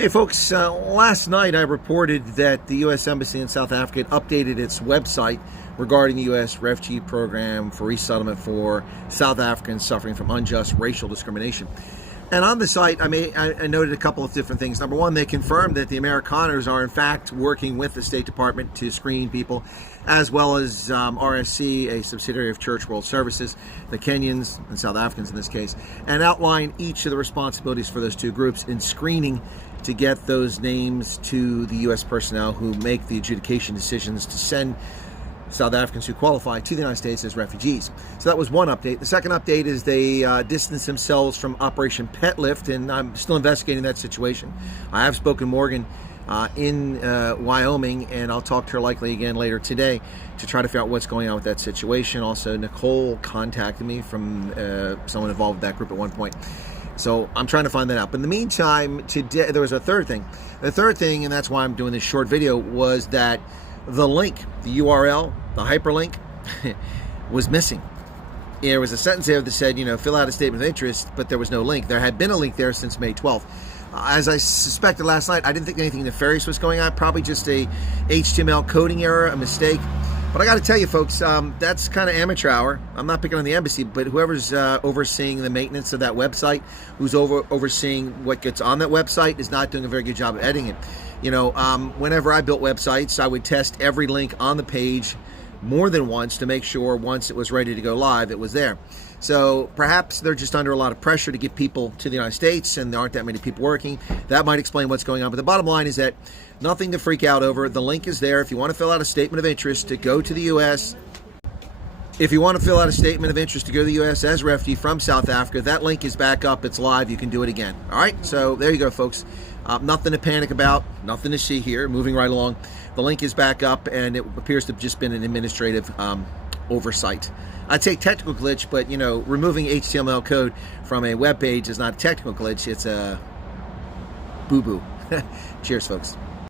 Hey folks, last night I reported that the U.S. Embassy in South Africa had updated its website regarding the U.S. Refugee program for resettlement for South Africans suffering from unjust racial discrimination. And on the site, I noted a couple of different things. Number one, they confirmed that the Amerikaners are in fact working with the State Department to screen people, as well as RSC, a subsidiary of Church World Services, the Kenyans and South Africans in this case, and outline each of the responsibilities for those two groups in screening to get those names to the U.S. personnel who make the adjudication decisions to send South Africans who qualify to the United States as refugees. So that was one update. The second update is they distanced themselves from Operation Pet Lift, and I'm still investigating that situation. I have spoken to Morgan in Wyoming, and I'll talk to her likely again later today to try to figure out what's going on with that situation. Also, Nicole contacted me from someone involved with that group at one point. So I'm trying to find that out. But in the meantime, today there was a third thing. The third thing, and that's why I'm doing this short video, was that the link, the URL, the hyperlink, was missing. There was a sentence there that said, fill out a statement of interest, but there was no link. There had been a link there since May 12th. As I suspected last night, I didn't think anything nefarious was going on. Probably just a HTML coding error, a mistake. But I got to tell you, folks, that's kind of amateur hour. I'm not picking on the embassy, but whoever's overseeing the maintenance of that website, who's overseeing what gets on that website, is not doing a very good job of editing it. Whenever I built websites, I would test every link on the page more than once to make sure once it was ready to go live, it was there. So perhaps they're just under a lot of pressure to get people to the United States, and there aren't that many people working. That might explain what's going on. But the bottom line is that nothing to freak out over. The link is there. If you want to fill out a statement of interest to go to the U.S., if you want to fill out a statement of interest to go to the U.S. as a refugee from South Africa, that link is back up. It's live. You can do it again. All right? So there you go, folks. Nothing to panic about. Nothing to see here. Moving right along. The link is back up, and it appears to have just been an administrative oversight. I'd say technical glitch, but, removing HTML code from a web page is not a technical glitch. It's a boo-boo. Cheers, folks.